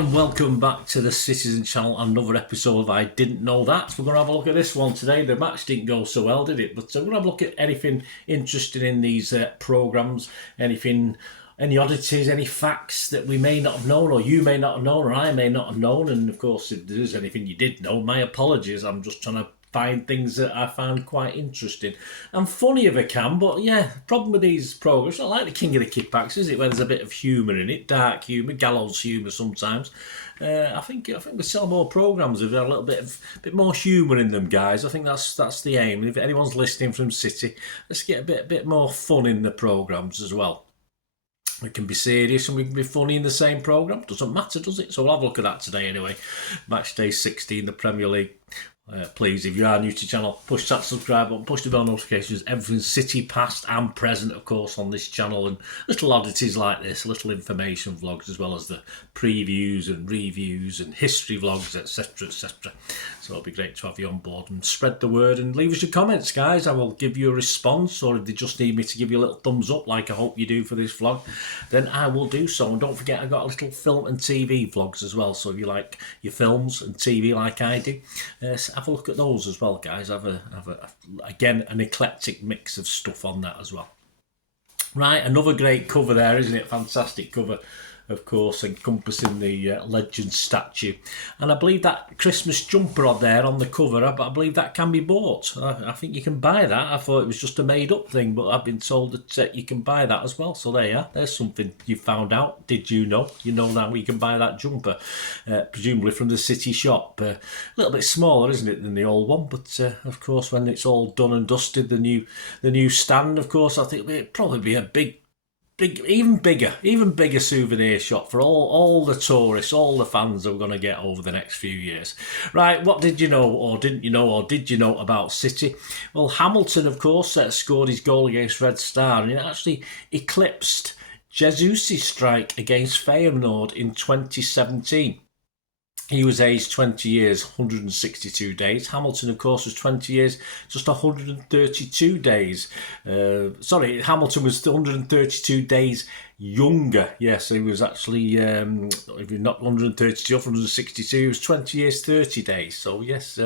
and welcome back to the Citizen channel, another episode of I Didn't Know That. We're going to have a look at this one today. The match didn't go so well, did it? But we're going to have a look at anything interesting in these programmes, any oddities, any facts that we may not have known, or you may not have known, or I may not have known. And of course, if there is anything you did know, my apologies. I'm just trying to find things that I found quite interesting and funny if I can. But yeah, the problem with these programmes, not like the King of the Kippax, is it? Where there's a bit of humour in it, dark humour, gallows humour sometimes. I think we sell more programmes with a little bit more humour in them, guys. I think that's the aim. If anyone's listening from City, let's get a bit more fun in the programmes as well. We can be serious and we can be funny in the same programme. Doesn't matter, does it? So we'll have a look at that today anyway. Match day 16, the Premier League. Please, if you are new to the channel, push that subscribe button, push the bell notifications. Everything's City past and present, of course, on this channel, and little oddities like this, little information vlogs, as well as the previews and reviews and history vlogs, etc, etc. So it'll be great to have you on board, and spread the word and leave us your comments, guys. I will give you a response, or if they just need me to give you a little thumbs up like I hope you do for this vlog, then I will do so. And don't forget, I've got a little film and TV vlogs as well, so if you like your films and TV like I do, have a look at those as well, guys. Again, an eclectic mix of stuff on that as well. Right, another great cover there, isn't it? Fantastic cover, of course, encompassing the legend statue. And I believe that Christmas jumper on there on the cover, I believe that can be bought. I think you can buy that. I thought it was just a made-up thing, but I've been told that you can buy that as well. So there you are. There's something you found out. Did you know? You know now you can buy that jumper, presumably from the City shop. A little bit smaller, isn't it, than the old one? But of course, when it's all done and dusted, the new stand, of course, I think it'd probably be a big, even bigger souvenir shop for all the tourists, all the fans that we're going to get over the next few years. Right, what did you know, or didn't you know, or did you know about City? Well, Hamilton, of course, scored his goal against Red Star, and it actually eclipsed Jesus' strike against Feyenoord in 2017. He was aged 20 years, 162 days. Hamilton, of course, was 20 years, just 132 days. Hamilton was 132 days younger. Yes, he was actually, if you're not 132, 162, he was 20 years, 30 days. So, yes,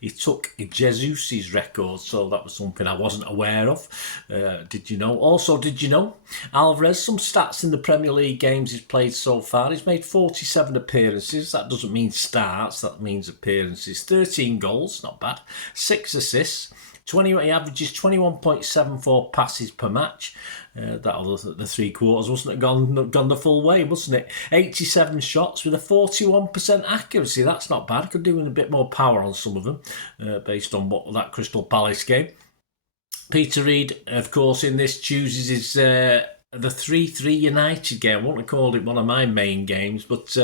he took Jesus' record. So that was something I wasn't aware of. Did you know? Also, did you know? Alvarez, some stats in the Premier League games he's played so far. He's made 47 appearances. That doesn't mean starts, that means appearances. 13 goals, not bad. 6 assists. He averages 21.74 passes per match. The 3 quarters wasn't gone the full way, wasn't it? 87 shots with a 41% accuracy. That's not bad. Could do with a bit more power on some of them, based on that Crystal Palace game. Peter Reid, of course, in this chooses his the 3-3 United game. I wouldn't have called it one of my main games, but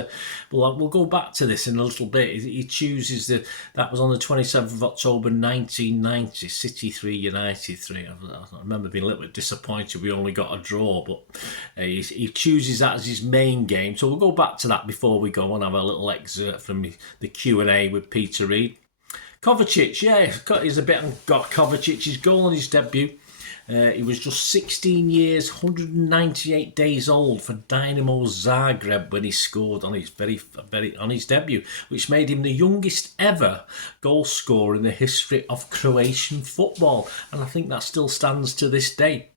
we'll go back to this in a little bit. He chooses that was on the 27th of October 1990, City 3, United 3. I remember being a little bit disappointed we only got a draw, but he chooses that as his main game. So we'll go back to that before we go and have a little excerpt from the Q&A with Peter Reid. Kovacic, yeah, he's a bit on Kovacic's goal on his debut. He was just 16 years, 198 days old for Dynamo Zagreb when he scored on his on his debut, which made him the youngest ever goal scorer in the history of Croatian football, and I think that still stands to this day.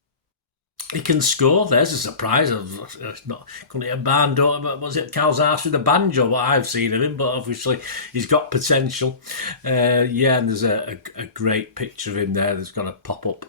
He can score. There's a surprise. Couldn't hit a barn door, but was it Cal's arse with a banjo? What I've seen of him, but obviously he's got potential. And there's a great picture of him there. That's going to pop up,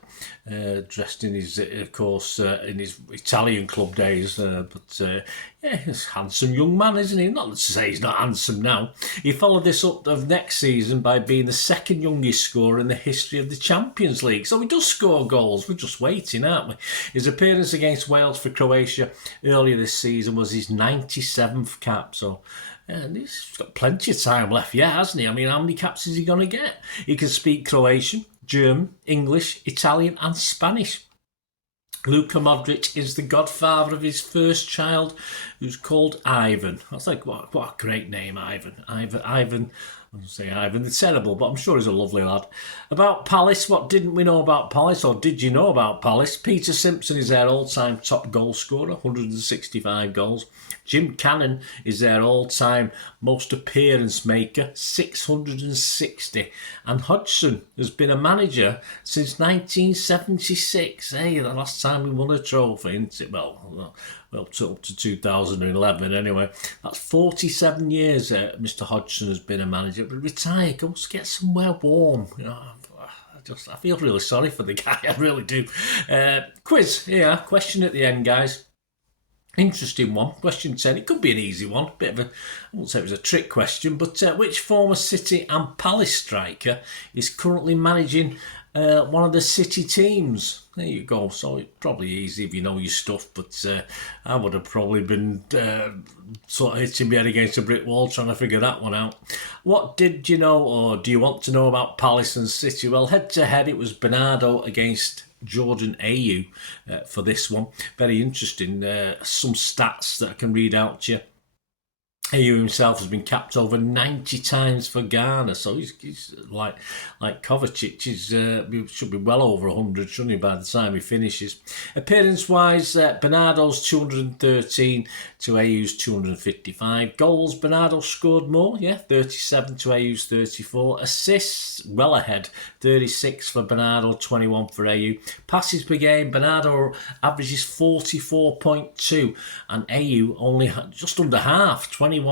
dressed in his, of course, in his Italian club days. He's a handsome young man, isn't he? Not to say he's not handsome now. He followed this up of next season by being the second youngest scorer in the history of the Champions League. So he does score goals. We're just waiting, aren't we? His appearance against Wales for Croatia earlier this season was his 97th cap. So he's got plenty of time left, hasn't he? I mean, how many caps is he going to get? He can speak Croatian, German, English, Italian and Spanish. Luka Modric is the godfather of his first child, who's called Ivan. I was like, what a great name, Ivan. Ivan I'll say Ivan, they're terrible, but I'm sure he's a lovely lad. About Palace, what didn't we know about Palace, or did you know about Palace? Peter Simpson is their all-time top goal scorer, 165 goals. Jim Cannon is their all-time most appearance maker, 660. And Hodgson has been a manager since 1976. Hey, the last time we won a trophy, isn't it? Well, up to 2011 anyway. That's 47 years Mr. Hodgson has been a manager. But retire, go get somewhere warm. You know, I feel really sorry for the guy, I really do. Quiz, yeah, question at the end, guys. Interesting one. Question 10. It could be an easy one. Bit of a, I won't say it was a trick question, but which former City and Palace striker is currently managing one of the City teams? There you go. So it's probably easy if you know your stuff, but I would have probably been sort of hitting my head against a brick wall trying to figure that one out. What did you know, or do you want to know about Palace and City? Well, head to head, it was Bernardo against Jordan Ayew for this one. Very interesting. Some stats that I can read out to you. Ayew himself has been capped over 90 times for Ghana, so he's like Kovacic. He should be well over 100, shouldn't he, by the time he finishes. Appearance-wise, Bernardo's 213 to Ayew's 255. Goals, Bernardo scored more, 37 to Ayew's 34. Assists, well ahead, 36 for Bernardo, 21 for Ayew. Passes per game, Bernardo averages 44.2, and Ayew only just under half, 21.6.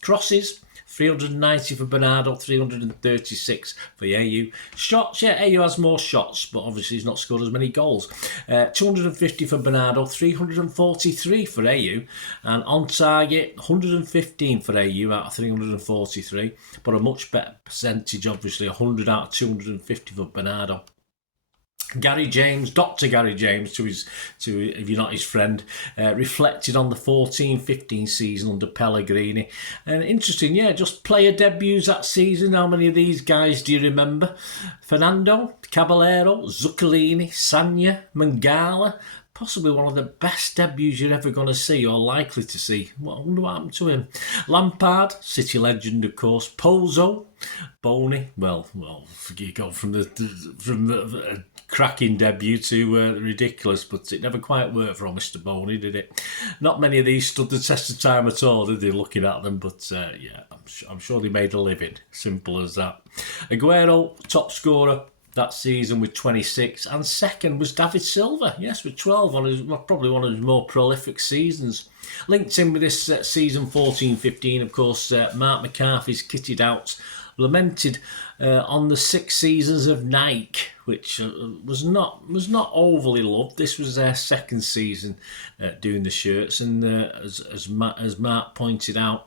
Crosses, 390 for Bernardo, 336 for Ayew. Shots, Ayew has more shots, but obviously he's not scored as many goals. 250 for Bernardo, 343 for Ayew. And on target, 115 for Ayew out of 343. But a much better percentage, obviously, 100 out of 250 for Bernardo. Gary James, Dr. Gary James, to if you're not his friend, reflected on the 14-15 season under Pellegrini. And interesting, just player debuts that season. How many of these guys do you remember? Fernando, Caballero, Zuccolini, Sagna, Mangala. Possibly one of the best debuts you're ever going to see or likely to see. I wonder what happened to him. Lampard, City legend, of course. Pozzo, Boney. Well, you go from the cracking debut to ridiculous, but it never quite worked for Mr. Boney, did it? Not many of these stood the test of time at all, did they, looking at them? But I'm sure they made a living. Simple as that. Aguero, top scorer that season with 26, and second was David Silva, with 12, probably one of his more prolific seasons. Linked in with this season 14-15, of course, Marc McCarthy's kitted out, lamented on the 6 seasons of Nike, which was not overly loved. This was their second season doing the shirts, and as Marc pointed out,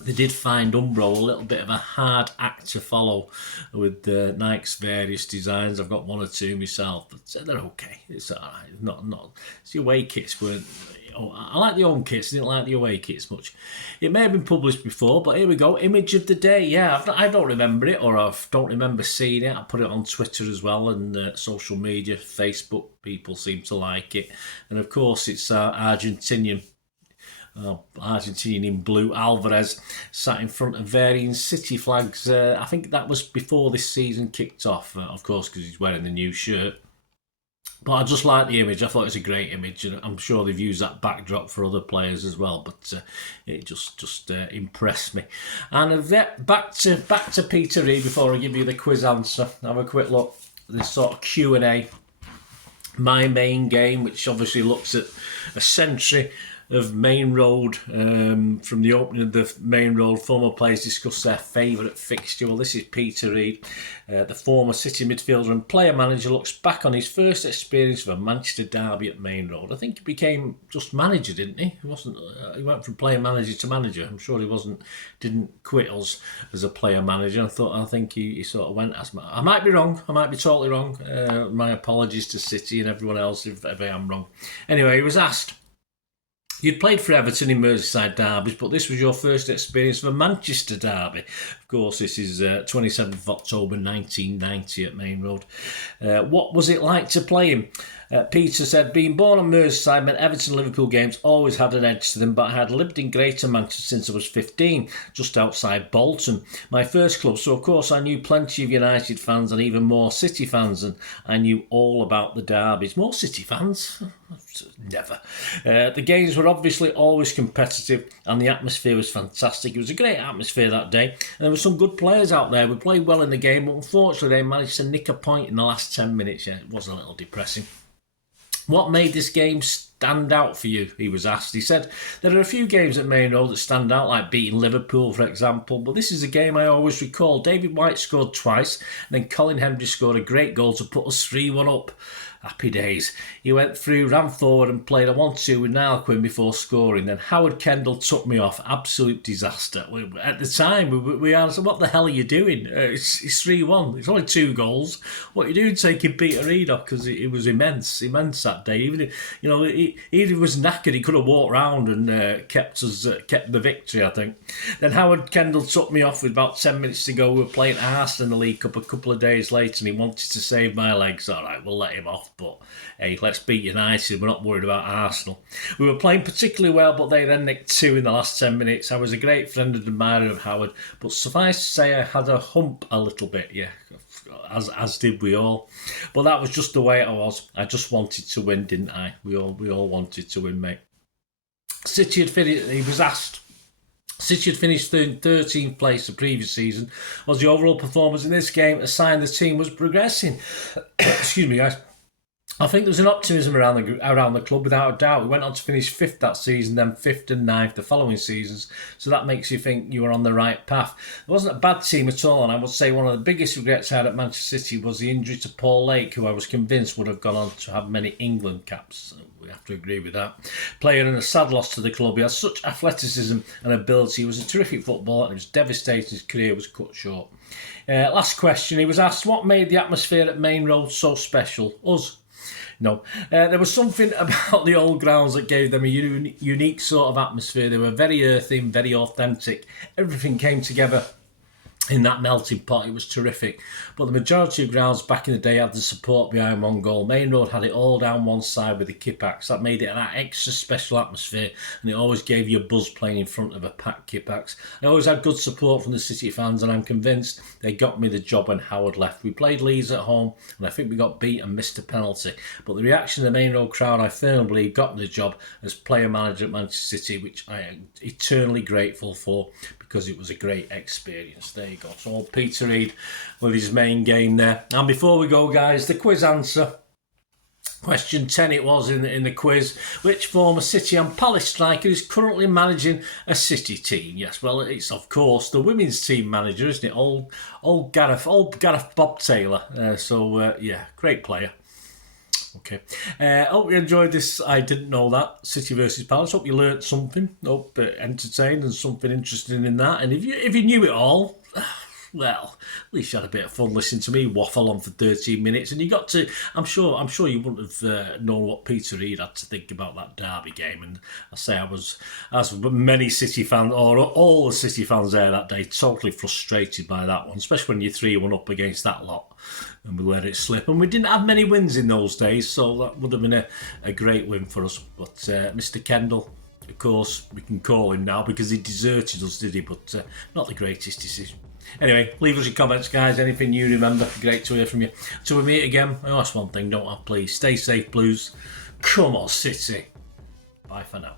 they did find Umbro a little bit of a hard act to follow with Nike's various designs. I've got one or two myself, but they're okay. It's all right. Not. It's the away kits weren't. I like the home kits. I didn't like the away kits much. It may have been published before, but here we go. Image of the day. I don't remember it, or I don't remember seeing it. I put it on Twitter as well, and social media, Facebook. People seem to like it, and of course, it's Argentinian in blue, Alvarez, sat in front of varying City flags. I think that was before this season kicked off, of course, because he's wearing the new shirt. But I just like the image. I thought it was a great image, and I'm sure they've used that backdrop for other players as well. But it just impressed me. And back to Peter Reid before I give you the quiz answer. Have a quick look. This sort of Q&A. My main game, which obviously looks at a century of Main Road, from the opening of the Main Road, former players discuss their favourite fixture. Well, this is Peter Reid, the former City midfielder and player manager, looks back on his first experience of a Manchester derby at Main Road. I think he became just manager, didn't he? He wasn't. He went from player manager to manager. I'm sure he didn't quit us as a player manager. I think he sort of went as. I might be wrong. I might be totally wrong. My apologies to City and everyone else if I am wrong. Anyway, he was asked, you'd played for Everton in Merseyside derbies, but this was your first experience of a Manchester derby. Of course, this is 27th of October 1990 at Main Road. What was it like to play him? Peter said, being born on Merseyside meant Everton and Liverpool games always had an edge to them, but I had lived in Greater Manchester since I was 15, just outside Bolton, my first club, so of course I knew plenty of United fans and even more City fans, and I knew all about the derbies. More City fans? Never. The games were obviously always competitive and the atmosphere was fantastic. It was a great atmosphere that day, and there were some good players out there. We played well in the game, but unfortunately they managed to nick a point in the last 10 minutes. Yeah, it was a little depressing. What made this game stand out for you? He was asked. He said, there are a few games at Main Road that stand out, like beating Liverpool, for example, but this is a game I always recall. David White scored twice, and then Colin Hendry scored a great goal to put us 3-1 up. Happy days. He went through, ran forward and played a 1-2 with Niall before scoring. Then Howard Kendall took me off. Absolute disaster. At the time, we asked, what the hell are you doing? It's 3-1. It's only 2 goals. What are you doing taking Peter Reid off? Because it was immense that day. Even if, he was knackered, he could have walked round and kept the victory, I think. Then Howard Kendall took me off with about 10 minutes to go. We were playing Arsenal in the League Cup a couple of days later and he wanted to save my legs. All right, we'll let him off. But hey, let's beat United. We're not worried about Arsenal. We were playing particularly well, but they then nicked 2 in the last 10 minutes. I was a great friend and admirer of Howard, but suffice to say I had a hump a little bit, yeah, as did we all. But that was just the way it was. I just wanted to win, didn't I? We all wanted to win, mate. City had finished, he was asked, City had finished 13th place the previous season. Was the overall performance in this game a sign the team was progressing? Excuse me, guys. I think there's an optimism around the club, without a doubt. We went on to finish 5th that season, then 5th and 9th the following seasons. So that makes you think you were on the right path. It wasn't a bad team at all, and I would say one of the biggest regrets I had at Manchester City was the injury to Paul Lake, who I was convinced would have gone on to have many England caps. We have to agree with that. Player and a sad loss to the club. He had such athleticism and ability. He was a terrific footballer, and it was devastating his career was cut short. Last question. He was asked, what made the atmosphere at Main Road so special? Us. No, there was something about the old grounds that gave them a unique sort of atmosphere. They were very earthy and very authentic. Everything came together in that melting pot. It was terrific. But the majority of grounds back in the day had the support behind one goal. Main Road had it all down one side with the Kippax. That made it that extra special atmosphere, and it always gave you a buzz playing in front of a packed Kippax. I always had good support from the City fans, and I'm convinced they got me the job when Howard left. We played Leeds at home, and I think we got beat and missed a penalty. But the reaction of the Main Road crowd, I firmly believe, got me the job as player-manager at Manchester City, which I am eternally grateful for, because it was a great experience. There you go. So old Peter Reid with his main game there. And before we go, guys, the quiz answer. Question 10 it was in the quiz. Which former City and Palace striker is currently managing a City team? Yes, well, it's of course the women's team manager, isn't it? Old Gareth Bob Taylor. Yeah, great player. Okay. Hope you enjoyed this. I didn't know that. City versus Palace. Hope you learnt something. Hope entertained and something interesting in that. And if you knew it all, well, at least you had a bit of fun listening to me waffle on for 13 minutes. And you got to, I'm sure you wouldn't have known what Peter Reid had to think about that derby game. And I say I was, as many City fans, or all the City fans there that day, totally frustrated by that one, especially when you're 3-1 up against that lot. And we let it slip. And we didn't have many wins in those days, so that would have been a great win for us. But Mr. Kendall, of course, we can call him now because he deserted us, did he? But not the greatest decision. Anyway, leave us your comments, guys. Anything you remember, great to hear from you. Till we meet again, I ask one thing, don't I? Please stay safe, Blues. Come on, City. Bye for now.